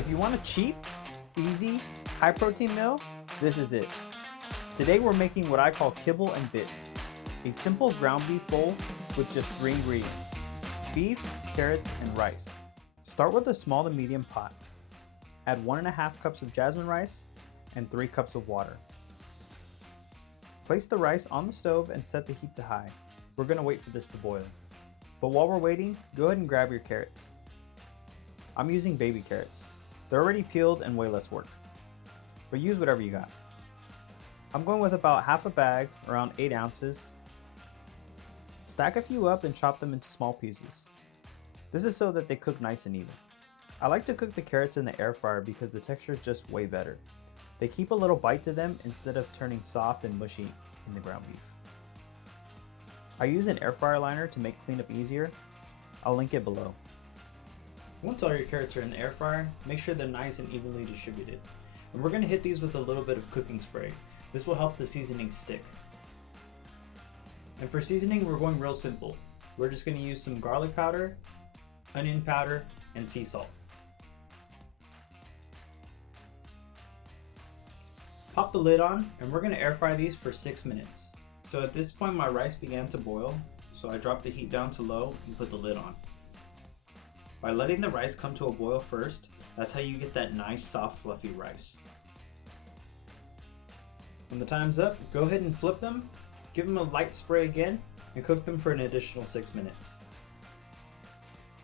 If you want a cheap, easy, high protein meal, this is it. Today we're making what I call Kibble and Bits, a simple ground beef bowl with just 3 ingredients: beef, carrots, and rice. Start with a small to medium pot. Add 1.5 cups of jasmine rice and 3 cups of water. Place the rice on the stove and set the heat to high. We're going to wait for this to boil. But while we're waiting, go ahead and grab your carrots. I'm using baby carrots. They're already peeled and way less work, but use whatever you got. I'm going with about half a bag, around 8 ounces. Stack a few up and chop them into small pieces. This is so that they cook nice and even. I like to cook the carrots in the air fryer because the texture is just way better. They keep a little bite to them instead of turning soft and mushy in the ground beef. I use an air fryer liner to make cleanup easier. I'll link it below. Once all your carrots are in the air fryer, make sure they're nice and evenly distributed. And we're going to hit these with a little bit of cooking spray. This will help the seasoning stick. And for seasoning, we're going real simple. We're just going to use some garlic powder, onion powder, and sea salt. Pop the lid on, and we're going to air fry these for 6 minutes. So at this point my rice began to boil, so I dropped the heat down to low and put the lid on. By letting the rice come to a boil first, that's how you get that nice soft fluffy rice. When the time's up, go ahead and flip them, give them a light spray again, and cook them for an additional 6 minutes.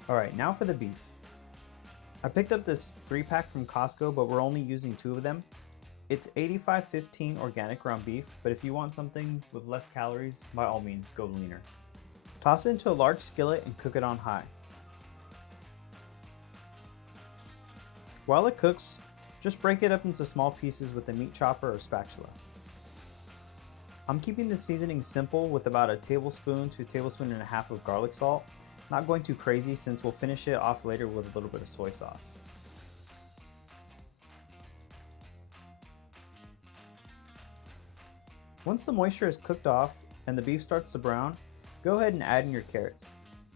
Alright, now for the beef. I picked up this 3-pack from Costco, but we're only using 2 of them. It's 85/15 organic ground beef, but if you want something with less calories, by all means, go leaner. Toss it into a large skillet and cook it on high. While it cooks, just break it up into small pieces with a meat chopper or spatula. I'm keeping the seasoning simple with about a tablespoon to a tablespoon and a half of garlic salt. Not going too crazy since we'll finish it off later with a little bit of soy sauce. Once the moisture is cooked off and the beef starts to brown, go ahead and add in your carrots.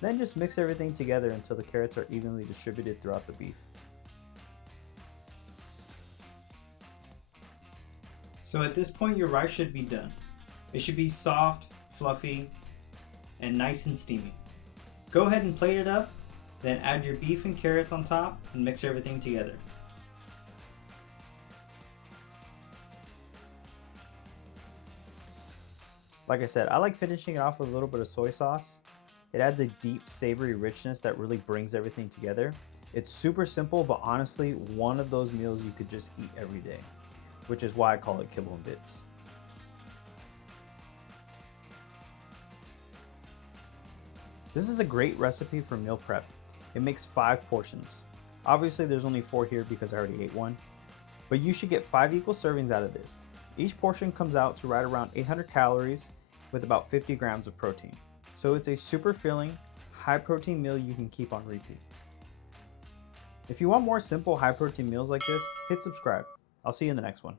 Then just mix everything together until the carrots are evenly distributed throughout the beef. So at this point your rice should be done. It should be soft, fluffy, and nice and steamy. Go ahead and plate it up, then add your beef and carrots on top and mix everything together. Like I said, I like finishing it off with a little bit of soy sauce. It adds a deep, savory richness that really brings everything together. It's super simple, but honestly, one of those meals you could just eat every day, which is why I call it Kibble and Bits. This is a great recipe for meal prep. It makes 5 portions. Obviously, there's only 4 here because I already ate one, but you should get 5 equal servings out of this. Each portion comes out to right around 800 calories with about 50 grams of protein. So it's a super filling, high protein meal you can keep on repeat. If you want more simple high protein meals like this, hit subscribe. I'll see you in the next one.